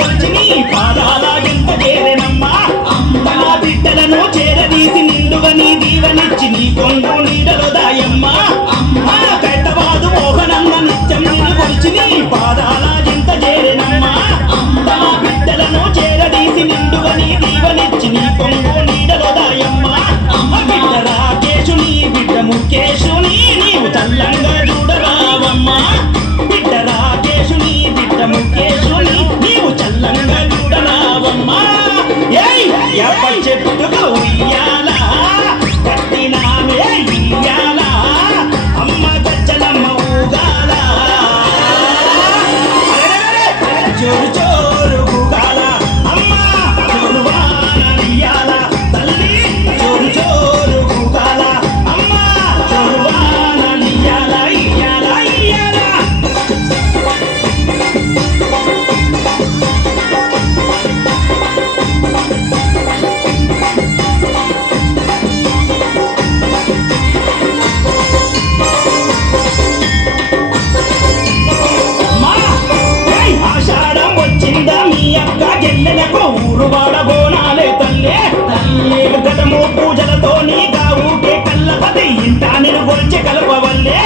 కొలిచి నీ పాదాల ఎంత చేరెనమ్మా తన బిడ్డలను చేరదీసి నిండుగా నీ దీవెనిచ్చి నీ కొంగు నీడలో దాయమ్మా కైతవాదు మోహనన్న నిత్యం నిన్ను కొలిచి నీ పాదాల ఎంత చేరెనమ్మా తన బిడ్డలను చేరదీసి నిండుగా నీ దీవెనిచ్చి నీ కొంగు నీడలో దాయమ్మా బిడ్డ రాకేశుని బిడ్డ ముఖేశుని నీవు చల్లంగా చూడరావమ్మా బిడ్డ రాకేశుని బిడ్డ ముఖేశుని నీవు చల్లంగా చూడరావమ్మా ఎప్ప చెట్టుగా ఉయ్యాలా కట్టినామే ఇయ్యాలా అమ్మ గజ్జలమ్మ ఊగాల జోరు జోరు ఊగాల అమ్మ జోరువానయ్యాల తల్లి జోరు జోరు ఊగాల అమ్మ జోరువానయ్యాల ఇయ్యాల ఇయ్యాల ఆషాఢం వచ్చిందా మీ అక్క జల్లెలకు ఊరు వాడబోనాలే తల్లే తల్లే గతము పూజలతో నీ గావుకే కళ్ళపతి ఇంట నేను గొలిచి కలపవల్లే